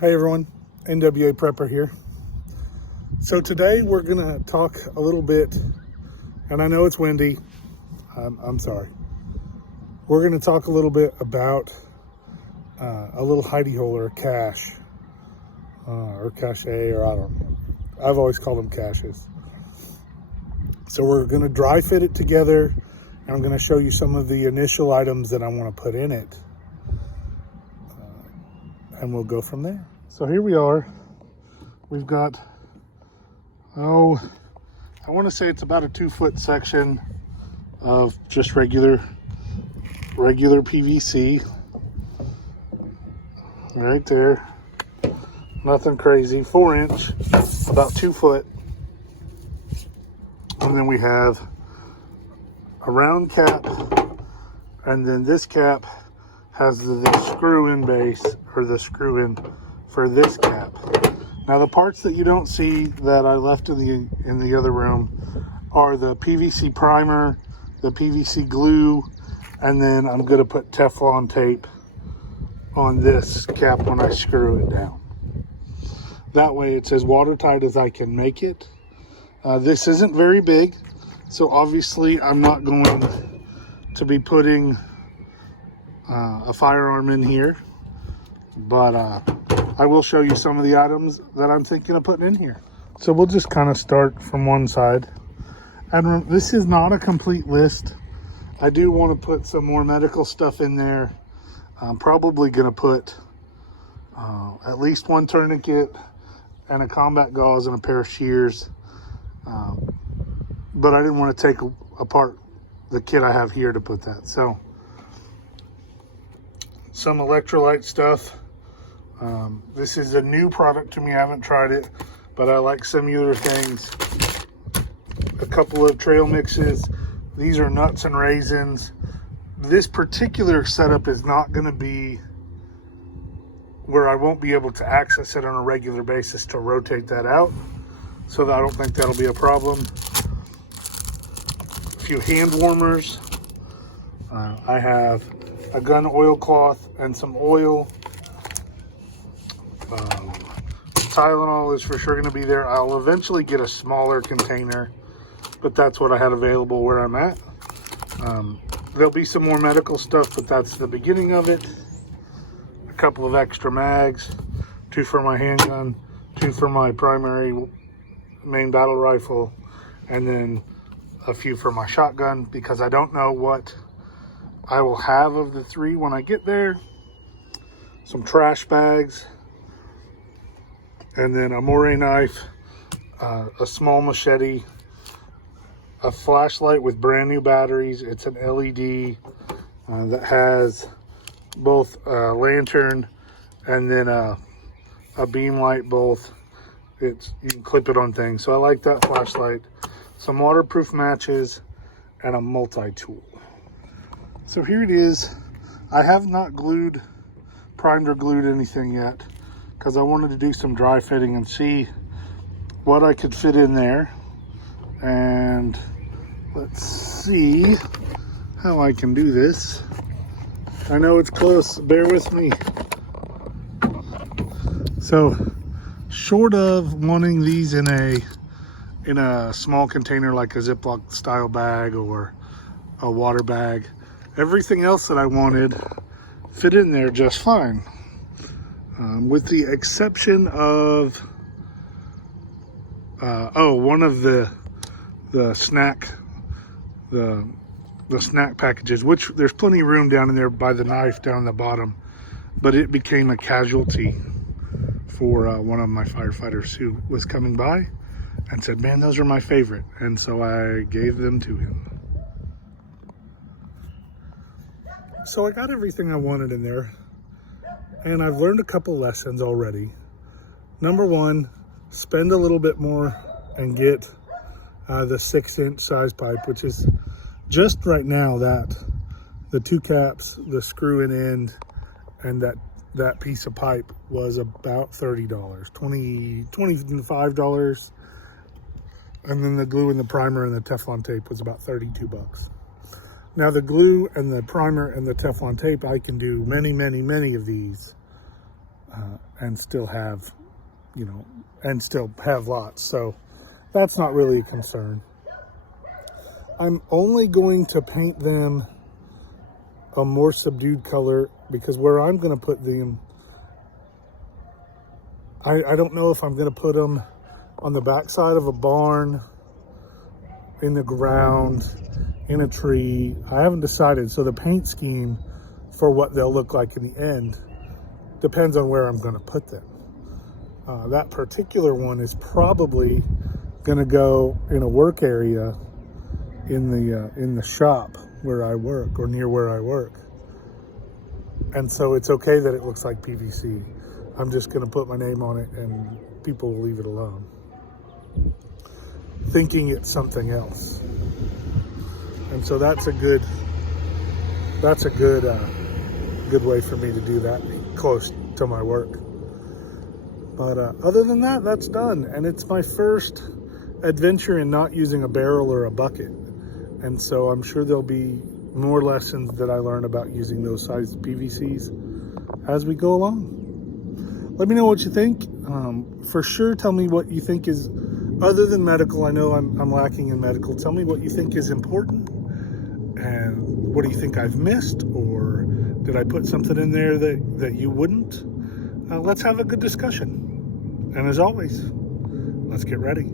Hey everyone, NWA Prepper here. So today we're gonna talk a little bit, and I know it's windy, I'm sorry. We're gonna talk a little bit about a little hidey hole or a cache, or cache, or I don't know. I've always called them caches. So we're gonna dry fit it together, and I'm gonna show you some of the initial items that I wanna put in it. And we'll go from there. So here we are. We've got, I want to say it's about a 2-foot section of just regular PVC. Right there. Nothing crazy. 4-inch, about 2 foot. And then we have a round cap, and then this cap has the screw-in base, or the screw-in for this cap. Now the parts that you don't see that I left in the other room are the PVC primer, the PVC glue, and then I'm going to put Teflon tape on this cap when I screw it down. That way it's as watertight as I can make it. This isn't very big, so obviously I'm not going to be putting a firearm in here, but I will show you some of the items that I'm thinking of putting in here. So we'll just kind of start from one side. And this is not a complete list. I do want to put some more medical stuff in there. I'm probably going to put at least one tourniquet and a combat gauze and a pair of shears. But I didn't want to take apart the kit I have here to put that. So some electrolyte stuff. This is a new product to me. I haven't tried it, but I like similar things. A couple of trail mixes. These are nuts and raisins. This particular setup is not going to be where I won't be able to access it on a regular basis to rotate that out. So I don't think that'll be a problem. A few hand warmers. I have a gun oilcloth and some oil. Tylenol is for sure going to be there. I'll eventually get a smaller container, but that's what I had available where I'm at. There'll be some more medical stuff, but that's the beginning of it. A couple of extra mags, 2 for my handgun, 2 for my primary main battle rifle, and then a few for my shotgun, because I don't know what I will have of the 3 when I get there. Some trash bags, and then a moray knife, a small machete, a flashlight with brand new batteries. It's an LED that has both a lantern and then a beam light both. You can clip it on things. So I like that flashlight. Some waterproof matches and a multi-tool. So here it is. I have not primed or glued anything yet, because I wanted to do some dry fitting and see what I could fit in there. And let's see how I can do this. I know it's close, bear with me. So short of wanting these in a small container like a Ziploc style bag or a water bag, everything else that I wanted fit in there just fine. With the exception of one of the snack packages, which there's plenty of room down in there by the knife down the bottom, but it became a casualty for one of my firefighters who was coming by and said, man, those are my favorite, and so I gave them to him. So I got everything I wanted in there, and I've learned a couple lessons already. Number one, spend a little bit more and get the 6-inch size pipe, which is just right now that the 2 caps, the screw-in end, and that piece of pipe was about $30, $25, and then the glue and the primer and the Teflon tape was about 32 bucks. Now the glue and the primer and the Teflon tape, I can do many of these and still have, you know, and still have lots. So that's not really a concern. I'm only going to paint them a more subdued color because where I'm going to put them, I don't know if I'm going to put them on the backside of a barn, in the ground, in a tree. I haven't decided. So the paint scheme for what they'll look like in the end depends on where I'm going to put them. That particular one is probably going to go in a work area in the shop where I work, or near where I work. And so it's okay that it looks like PVC. I'm just going to put my name on it and people will leave it alone, thinking it's something else. And so that's a good good way for me to do that, close to my work. But other than that, that's done. And it's my first adventure in not using a barrel or a bucket. And so I'm sure there'll be more lessons that I learn about using those sized PVCs as we go along. Let me know what you think. For sure, tell me what you think is, other than medical, I know I'm lacking in medical. Tell me what you think is important, and what do you think I've missed, or did I put something in there that you wouldn't? Let's have a good discussion. And as always, let's get ready.